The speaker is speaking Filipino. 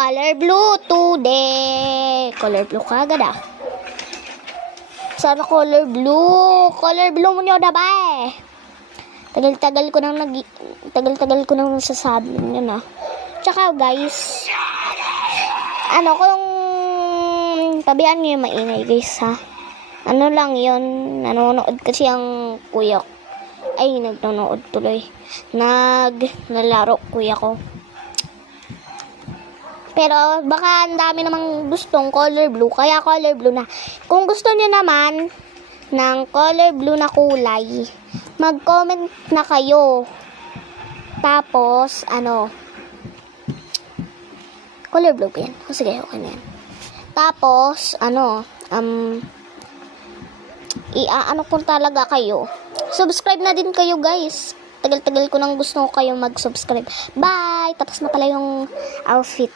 Color blue today. Color blue kagad ah. Sana color blue. Color blue mo nyo na ba eh. Tagal-tagal ko nang nasasabi yun ah. Tsaka guys, kung tabihan nyo yung maingay guys ha. Ano lang yun, nanonood kasi ang kuya ko. Ay, nagnonood tuloy. Naglalaro kuya ko. Pero baka ang dami namang gustong color blue, kaya color blue na. Kung gusto niyo naman ng color blue na kulay, mag-comment na kayo. Tapos, color blue ba yan? O sige, okay na yan. Tapos, i-ano ko talaga kayo. Subscribe na din kayo guys. Tagal-tagal ko nang gusto ko kayong mag-subscribe. Bye! Tapos na pala yung outfit.